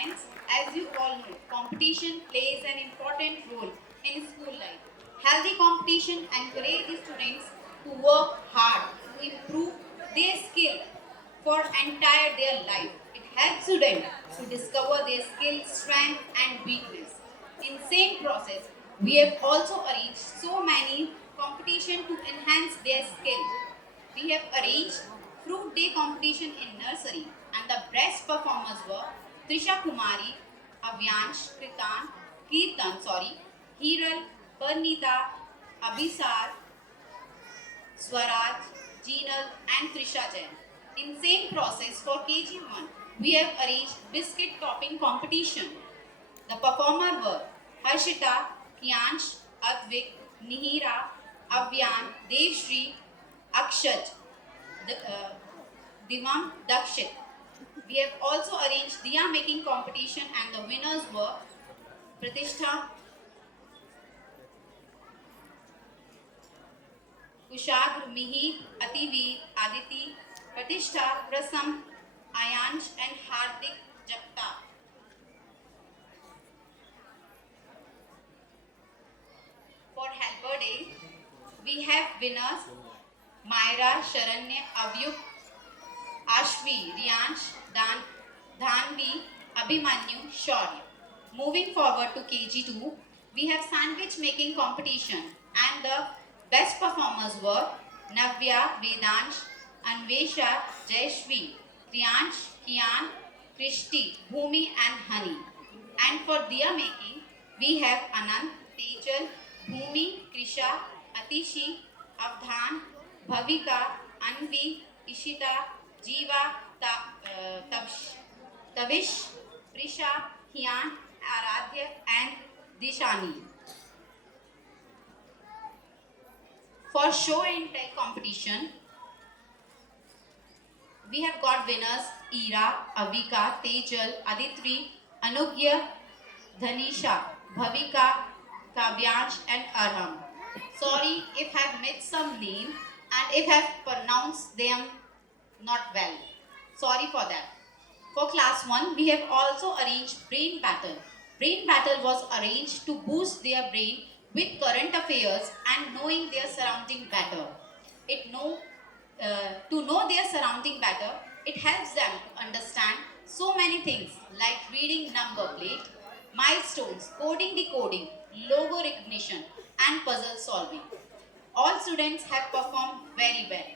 Friends, as you all know, competition plays an important role in school life. Healthy competition encourages students to work hard to improve their skill for entire their life. It helps students to discover their skill, strength and weakness. In same process, we have also arranged so many competition to enhance their skill. We have arranged fruit day competition in nursery and the best performers were Trisha Kumari, Avyansh, Kirtan, Hiral, Pernita, Abhisar, Swaraj, Jinal and Trisha Jain. In same process for KG1, we have arranged biscuit topping competition. The performer were Harshita, Kiansh, Advik, Nihira, Avyan, Devshri, Akshaj, Divam, Dakshit. We have also arranged diya making competition and the winners were Pratishtha, Kushag, Mihir, Ativeer, Aditi, Pratishtha, Prasam, Ayansh and Hardik Jagtap. For Helper Day, we have winners Myra, Sharanya, Avyuk, Ashvi, Riyansh, Dhanvi, Abhimanyu, Shaurya. Moving forward to KG2, we have sandwich making competition and the best performers were Navya, Vedansh, Anvesha, Jayashvi, Kriyansh, Kian, Krishti, Bhumi and Honey. And for diya making, we have Anand, Tejal, Bhumi, Krisha, Atishi, Avdhan, Bhavika, Anvi, Ishita, Jiva, Tavish, Prisha, Hiyan, Aradhya and Dishani. For show and tell competition, we have got winners Ira, Avika, Tejal, Aditri, Anugya, Dhanisha, Bhavika, Kavyansh and Arham. Sorry if I have missed some name and if I have pronounced them not well. Sorry for that. For class 1, we have also arranged brain battle. Brain battle was arranged to boost their brain with current affairs and knowing their surrounding better. To know their surrounding better, it helps them to understand so many things like reading number plate, milestones, coding decoding, logo recognition and puzzle solving. All students have performed very well.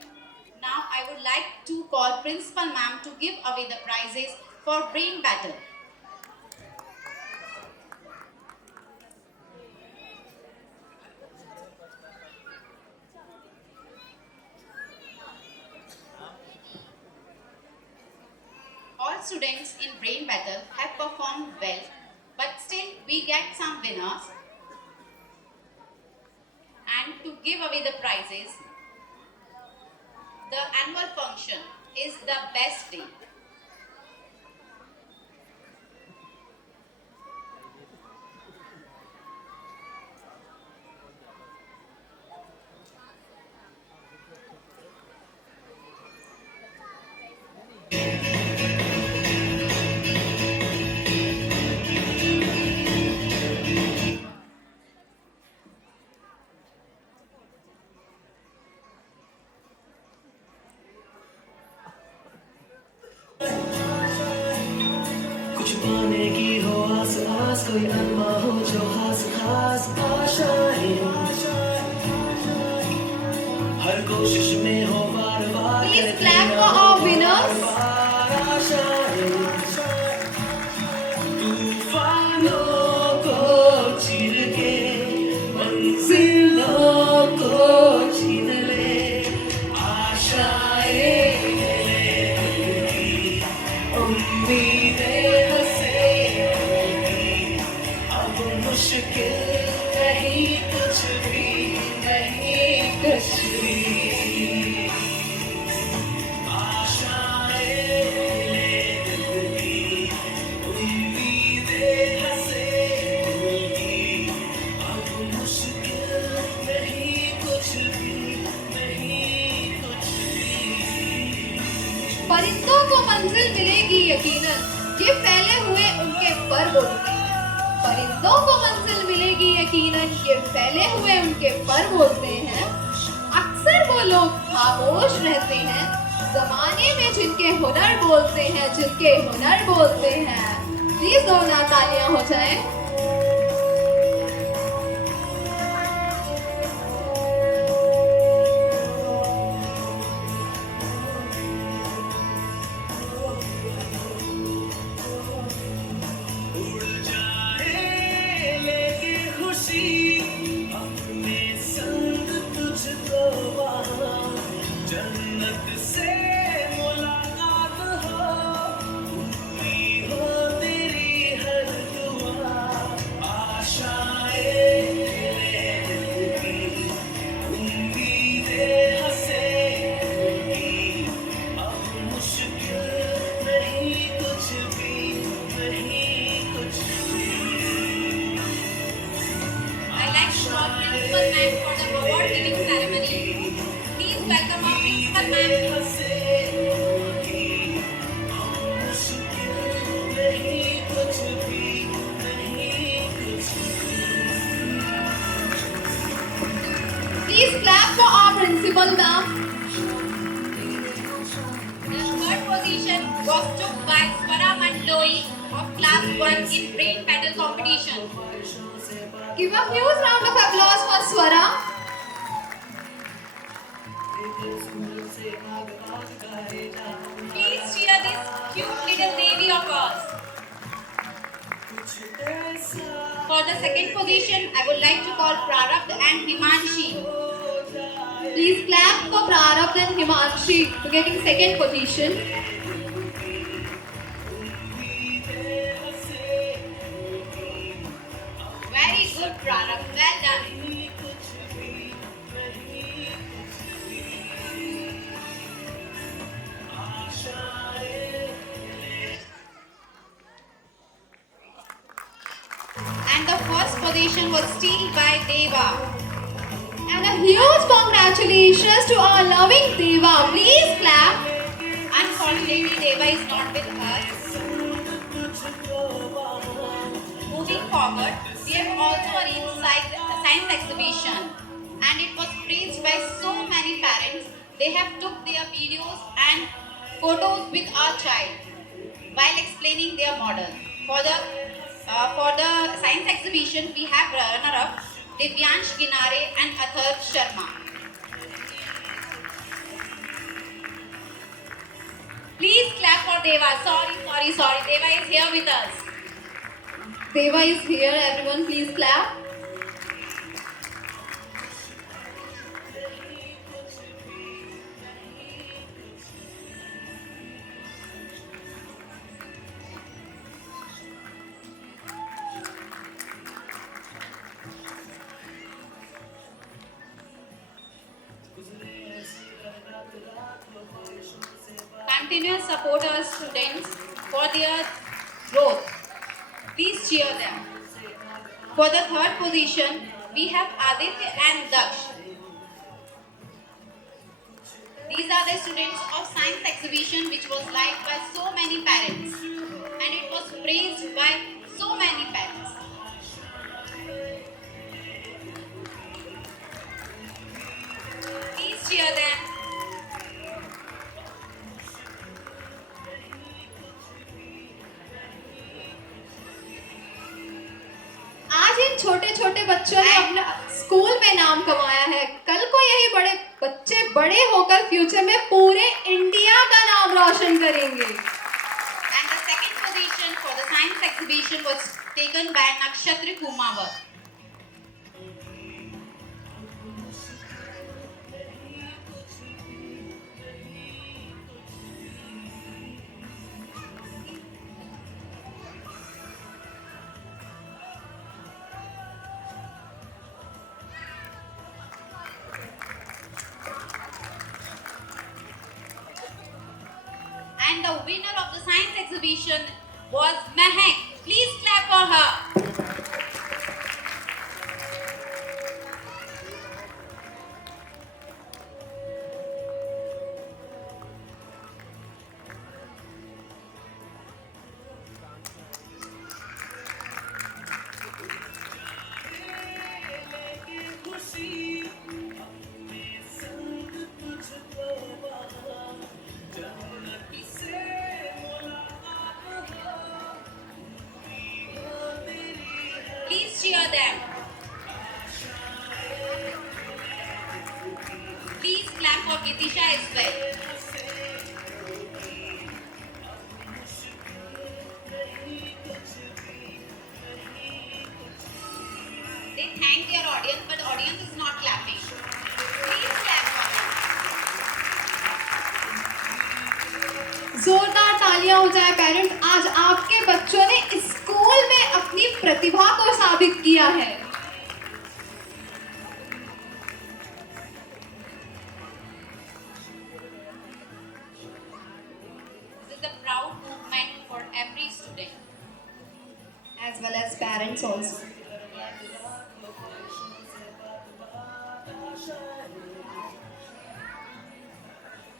Now I would like to call Principal Ma'am to give away the prizes for brain battle. All students in brain battle have performed well, but still we get some winners. And to give away the prizes, the annual function is the best day. कुछ पाने की हो आस आस कोई अरमा हो जो खास खास आशाएं हर कोशिश में हो बार बार Please clap for our winners. तूफानों को चीर के मंजिलों को छीन ले आशाएं उम्मीदें अब मुश्किल नहीं कुछ भी नहीं कुछ भी पर बोलते हैं। परिंदों को मंजिल मिलेगी यकीनन, ये फैले हुए उनके पर बोलते हैं। अक्सर वो लोग खामोश रहते हैं, जमाने में जिनके हुनर बोलते हैं, जिनके हुनर बोलते हैं। प्लीज दो ना तालियां हो जाए। उड़ जाए लेके खुशी अपने संग तुझको वहाँ, जन्नत से मुलाकात हो, पूरी हो तेरी हर दुआ। आशाएं तेरे दिल की, उम्मीदें हंसे की, अब मुश्किल नहीं कुछ भी, नहीं कुछ भी। I like to call Principal Ma'am for the award giving ceremony. Please welcome our Principal Ma'am. Please clap for our Principal Ma'am. The third position was took by Swara Mandloi of Class 1 in brain battle competition. Give a huge round of applause for Swara. Please cheer this cute little baby of ours. For the second position, I would like to call Prarabdh and Himanshi. Please clap for Prarabdh and Himanshi for getting second position. Very good, Prarabdh. Well done. And the first position was steal by Deva. And a huge congratulations to our loving Deva. Please clap. Unfortunately, Deva is not with us. Moving forward, we have also arranged science exhibition, and it was praised by so many parents. They have took their videos and photos with our child while explaining their model. For the science exhibition, we have runner-up Divyansh Ginare and Athar Sharma. Please clap for Deva. Sorry. Deva is here with us. Deva is here. Everyone, please clap. Continue to support our students for their growth. Please cheer them. For the third position, we have Aditya and Daksh. These are the students of science exhibition which was liked by so many parents, and it was praised by so many parents. Please cheer them. आज इन छोटे छोटे बच्चों ने अपना school में नाम कमाया है। कल को यही बड़े बच्चे बड़े होकर फ्यूचर में पूरे इंडिया का नाम रोशन करेंगे। And the second position for the science exhibition was taken by Nakshatra Kumawat. And the winner of the science exhibition was Mehak. Please clap for her. them. Please clap for Gitisha as well. They thank their audience, but audience is not clapping. Please clap for them. जोरदार तालियां हो जाए parents, आज आपके बच्चों ने school में अपनी प्रतिभा को साबित किया है। This is a proud movement for every student. As well as parents also.